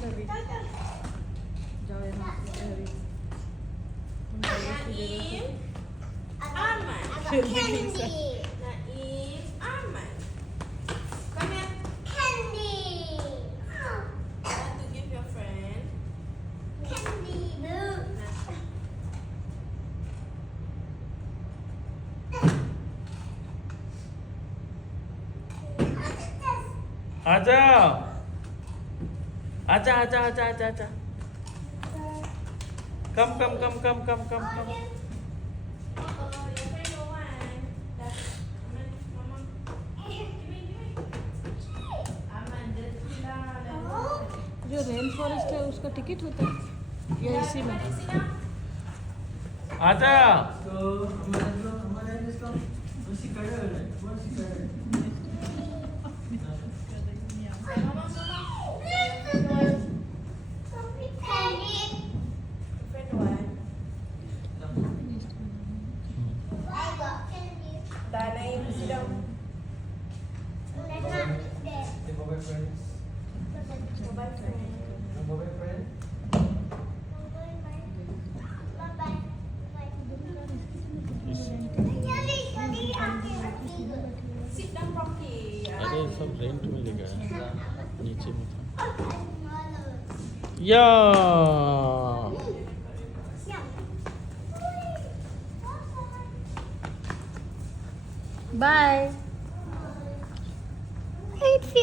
जाओ ये Naim, Arman. Naim, Arman. Come here. Want to give your friend? आजा आजा आजा आजा आजा आजा कम कम कम कम कम कम कम Oh, your friend don't want. That's Arman, Mama. Give me. Arman, just sit down. जो रेन फॉरेस्ट है उसका टिकट होता है या इसी में Everybody sit down. आजा Sit down properly. अरे सब रेंट में लेगा नीचे में था या बाय